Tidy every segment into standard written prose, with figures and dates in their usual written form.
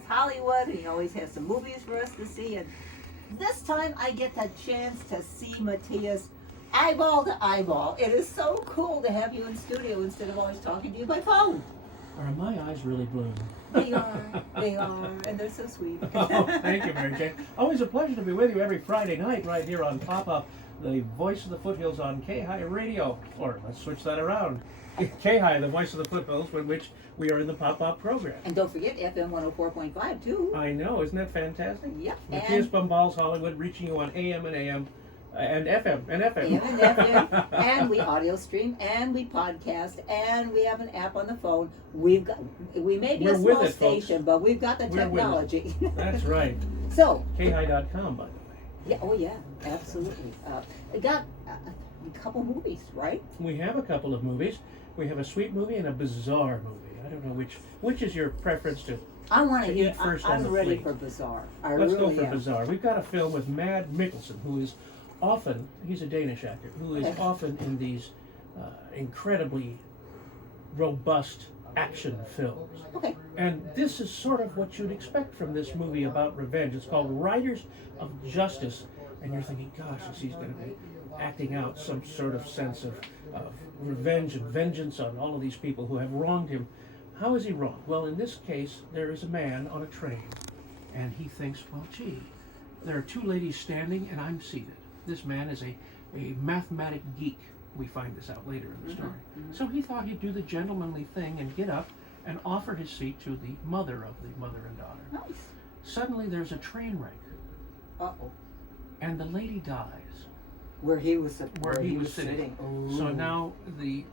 MAB Hollywood, and he always has some movies for us to see. And this time I get the chance to see Matthias eyeball to eyeball. It is so cool to have you in studio instead of always talking to you by phone. Are my eyes really blue? They are, and they're so sweet. Oh, thank you, Mary Jane. Always a pleasure to be with you every Friday night right here on Pop-Up, the voice of the foothills on K-High Radio. Or let's switch that around. K-High, the voice of the foothills, with which we are in the Pop-Up program. And don't forget FM 104.5 too. I know, isn't that fantastic? Yep. Matthias Bumbal's Hollywood, reaching you on AM and AM. And FM. AM and FM, and we audio stream, and we podcast, and we have an app on the phone. We may be a small station, but we've got the technology. That's right. So khigh.com, by the way. Yeah. Oh yeah. Absolutely. We got a couple movies, right? We have a couple of movies. We have a sweet movie and a bizarre movie. I don't know which is your preference to. I want to hear. First I'm ready fleet. for bizarre. Let's go for bizarre. We've got a film with MAB Mikkelsen, who is often, he's a Danish actor, who is often in these incredibly robust action films. Okay. And this is sort of what you'd expect from this movie about revenge. It's called Riders of Justice, and you're thinking, gosh, is he going to be acting out some sort of sense of revenge and vengeance on all of these people who have wronged him? How is he wrong? Well, in this case, there is a man on a train, and he thinks, well, gee, there are two ladies standing, and I'm seated. This man is a mathematic geek. We find this out later in the story. So he thought he'd do the gentlemanly thing and get up and offer his seat to the mother of the mother and daughter. Nice. Suddenly there's a train wreck. Uh-oh. And the lady dies. Where he was sitting. So now the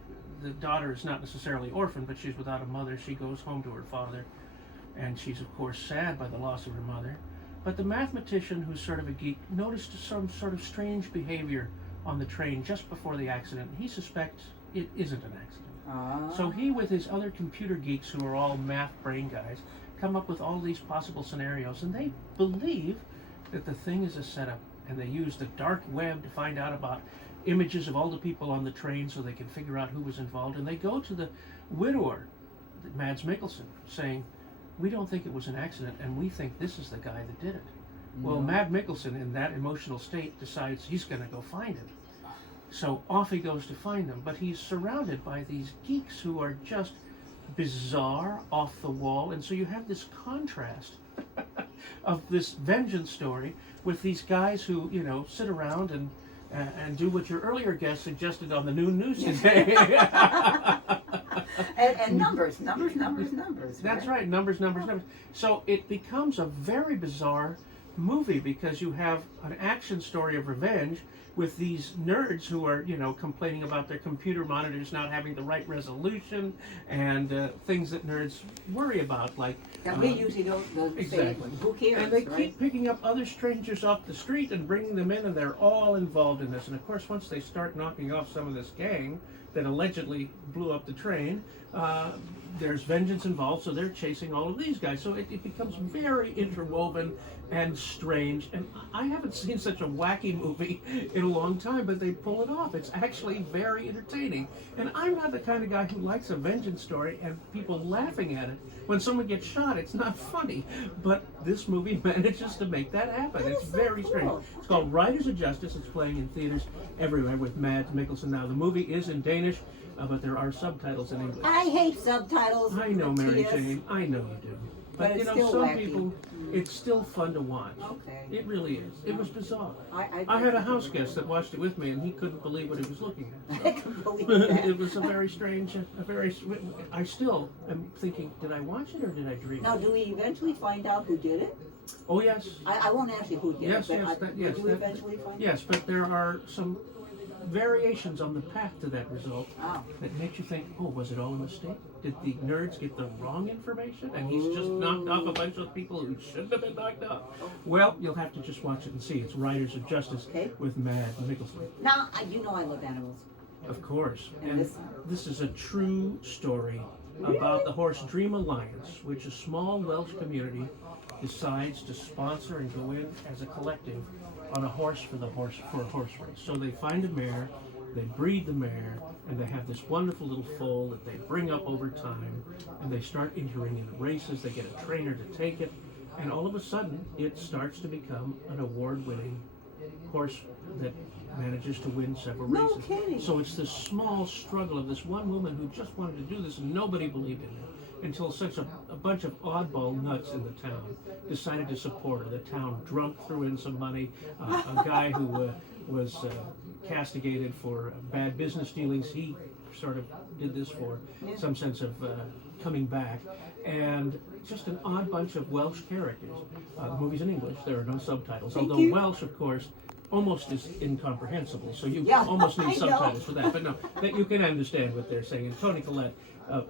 daughter is not necessarily orphaned, but she's without a mother. She goes home to her father, and she's of course sad by the loss of her mother. But the mathematician, who's sort of a geek, noticed some sort of strange behavior on the train just before the accident. He suspects it isn't an accident. So he, with his other computer geeks, who are all math brain guys, come up with all these possible scenarios, and they believe that the thing is a setup, and they use the dark web to find out about images of all the people on the train so they can figure out who was involved. And they go to the widower, Mads Mikkelsen, saying, we don't think it was an accident, and we think this is the guy that did it. Well, MAB Mikkelsen, in that emotional state, decides he's going to go find him. So off he goes to find them, but he's surrounded by these geeks who are just bizarre, off the wall, and so you have this contrast of this vengeance story with these guys who, you know, sit around and do what your earlier guest suggested on the noon news today. and numbers. That's right, numbers. So it becomes a very bizarre movie because you have an action story of revenge with these nerds who are, you know, complaining about their computer monitors not having the right resolution and things that nerds worry about, like that we usually don't say, who cares? And they keep picking up other strangers off the street and bringing them in, and they're all involved in this. And of course, once they start knocking off some of this gang that allegedly blew up the train, there's vengeance involved, so they're chasing all of these guys. So it becomes very interwoven and strange. And I haven't seen such a wacky movie in a long time, but they pull it off. It's actually very entertaining. And I'm not the kind of guy who likes a vengeance story and people laughing at it. When someone gets shot, it's not funny. But this movie manages to make that happen. It's very strange. It's called Riders of Justice. It's playing in theaters everywhere with Mads Mikkelsen. Now, the movie is in Danish, but there are subtitles in English. I hate subtitles. I know, Mary Jane. I know you do. But you know, some wacky. people, it's still fun to watch. Okay. It really is. It was bizarre. I had a house guest that watched it with me, and he couldn't believe what he was looking at. So. I can believe that. It was a very strange, I still am thinking, did I watch it or did I dream Now, it? do we eventually find out who did it? Oh, yes. I won't ask you who did Yes, it, yes, but yes. do we eventually find out? Yes, but there are some variations on the path to that result that makes you think, oh, was it all a mistake? Did the nerds get the wrong information and he's just knocked off a bunch of people who shouldn't have been knocked off? Well, you'll have to just watch it and see. It's Riders of Justice with Mads Mikkelsen. Now, you know I love animals. Of course. And this is a true story about the Horse Dream Alliance, which a small Welsh community decides to sponsor and go in as a collective on a horse for a horse race. So they find a mare they breed the mare, and they have this wonderful little foal that they bring up over time, and they start entering in races. They get a trainer to take it, and all of a sudden it starts to become an award-winning horse that manages to win several No races. kidding. So it's this small struggle of this one woman who just wanted to do this, and nobody believed in her until such a bunch of oddball nuts in the town decided to support her. The town drunk threw in some money. A guy who was castigated for bad business dealings, he sort of did this for some sense of coming back. And just an odd bunch of Welsh characters. The movie's in English, there are no subtitles, although Welsh, of course, almost is incomprehensible, so you almost need subtitles for that. But no, that you can understand what they're saying. And Toni Collette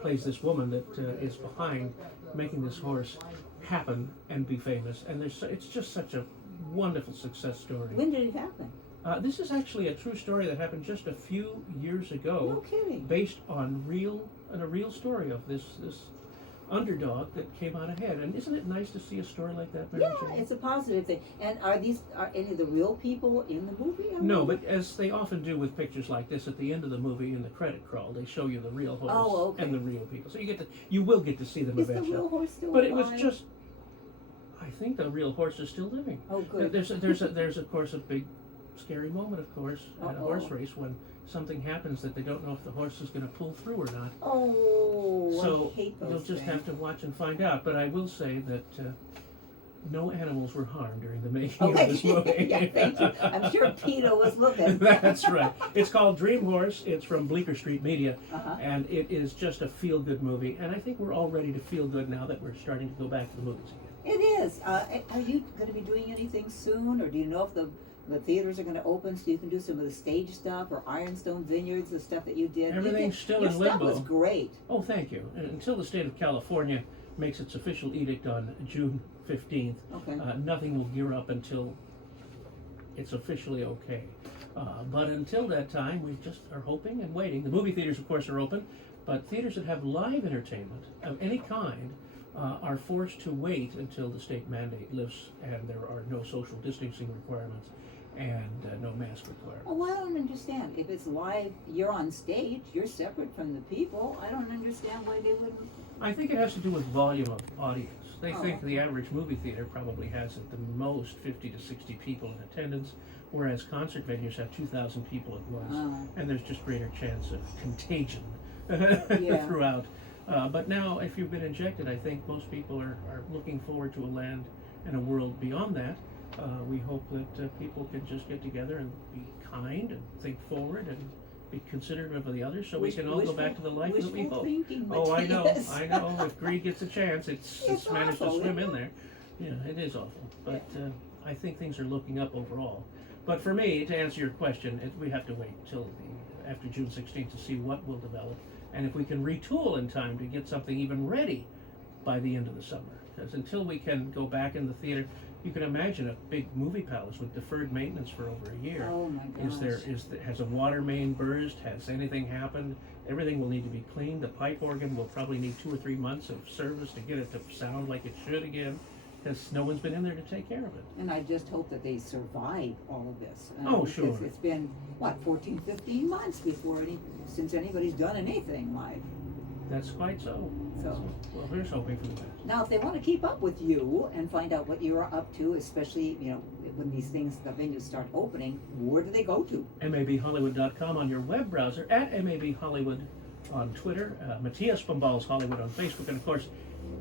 plays this woman that is behind making this horse happen and be famous. And it's just such a wonderful success story. When did it happen? This is actually a true story that happened just a few years ago, No kidding. based on a real story of this underdog that came out ahead. And isn't it nice to see a story like that, Mary Yeah, Jane? it's a positive thing. And are any of the real people in the movie? No, but as they often do with pictures like this, at the end of the movie in the credit crawl, they show you the real horse and the real people. So you will get to see them Is eventually. the real horse still But alive? it was just, I think the real horse is still living. Oh, good. There's of course a big scary moment, of course, at a horse Uh-oh. race when something happens that they don't know if the horse is going to pull through or not. Oh, So I hate those you'll just things. have to watch and find out. But I will say that no animals were harmed during the making Okay. of this movie. Yeah, thank you. I'm sure Peter was looking. That's right. It's called Dream Horse. It's from Bleecker Street Media, Uh-huh. and it is just a feel-good movie. And I think we're all ready to feel good now that we're starting to go back to the movies again. It is. Are you going to be doing anything soon, or do you know if the theaters are going to open so you can do some of the stage stuff, or Ironstone Vineyards, the stuff that you did? Everything's still your in stuff limbo. was great. Oh, thank you. And until the state of California makes its official edict on June 15th, Okay. nothing will gear up until it's officially okay. But until that time, we just are hoping and waiting. The movie theaters, of course, are open, but theaters that have live entertainment of any kind are forced to wait until the state mandate lifts and there are no social distancing requirements and no mask requirements. Oh, I don't understand. If it's live, you're on stage, you're separate from the people. I don't understand why they wouldn't. I think it has to do with volume of audience. They Oh, think the average movie theater probably has at the most 50 to 60 people in attendance, whereas concert venues have 2,000 people at once, and there's just greater chance of contagion throughout. But now, if you've been injected, I think most people are looking forward to a land and a world beyond that. We hope that people can just get together and be kind and think forward and be considerate of the others, so we can all go back to the life that we hope. Oh, I know. If greed gets a chance, it's managed to swim in there. Yeah, it is awful. But I think things are looking up overall. But for me, to answer your question, we have to wait till after June 16th to see what will develop, and if we can retool in time to get something even ready by the end of the summer. Because until we can go back in the theater, you can imagine a big movie palace with deferred maintenance for over a year. Oh my gosh. Has a water main burst? Has anything happened? Everything will need to be cleaned. The pipe organ will probably need 2 or 3 months of service to get it to sound like it should again, because no one's been in there to take care of it. And I just hope that they survive all of this. Oh, sure. Because it's been, 14, 15 months since anybody's done anything live. That's quite so. Well, here's hoping for the best. Now, if they want to keep up with you and find out what you're up to, especially, when these things, the venues start opening, where do they go to? MABHollywood.com on your web browser, at MAB Hollywood on Twitter, Matthias Bombal's Hollywood on Facebook, and of course,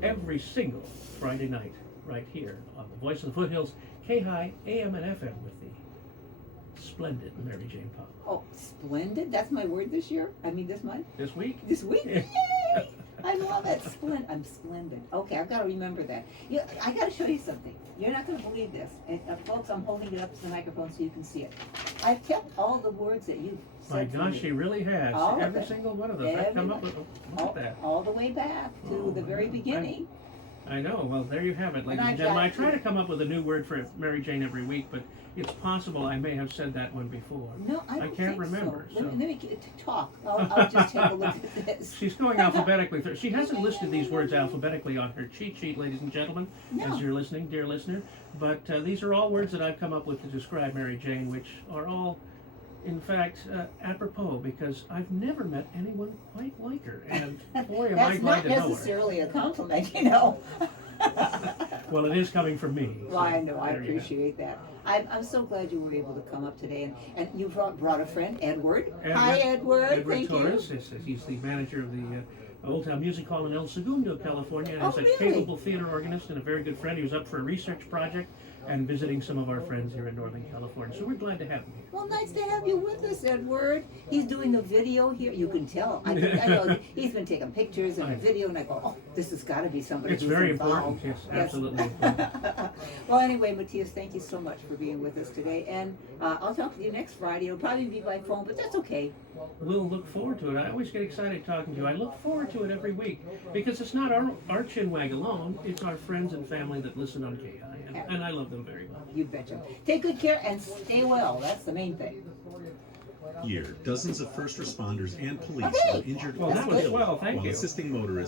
every single Friday night, right here on the Voice of the Foothills, K-High, AM and FM with the splendid Mary Jane Pop. Oh, splendid. That's my word this year? This month? This week? This week? Yay! I love it. I'm splendid. Okay, I've got to remember that. I got to show you something. You're not going to believe this. And, folks, I'm holding it up to the microphone so you can see it. I've kept all the words that you've said My to gosh, me. she really has. All of Every it. single one of those. I've come up with, look at that. All the way back to the very beginning. I know. Well, there you have it, ladies And and I've gentlemen. I got- try to come up with a new word for Mary Jane every week, but it's possible I may have said that one before. No, I don't can't think remember. so. Let me talk. I'll just take a look at this. She's going alphabetically. She hasn't listed these words alphabetically on her cheat sheet, ladies and gentlemen, No. as you're listening, dear listener. But these are all words that I've come up with to describe Mary Jane, which are all In fact, apropos, because I've never met anyone quite like her, and boy, am I That's glad not to know her. necessarily a compliment, you know. Well, it is coming from me. Well, I know, I There you go. appreciate that. I'm so glad you were able to come up today, and you brought a friend, Edward. Edward. Hi, Edward. Edward Thank Torres. you. He's the manager of the Old Town Music Hall in El Segundo, California, and Oh, is a really? capable theater organist and a very good friend. He was up for a research project and visiting some of our friends here in Northern California. So we're glad to have him here. Well, nice to have you with us, Edward. He's doing a video here. You can tell. I know he's been taking pictures and a video, and I go, oh, this has got to be somebody It's who's very involved. important. Yes, absolutely. Well, anyway, Matthias, thank you so much for being with us today, and I'll talk to you next Friday. It'll probably be by phone, but that's okay. We'll look forward to it. I always get excited talking to you. I look forward to it every week because it's not our chinwag alone. It's our friends and family that listen on KI, and I love them very much. You betcha. Take good care and stay well. That's the main thing. Year, dozens of first responders and police Okay. were injured Well, or that was killed swell. Thank while you. assisting motorists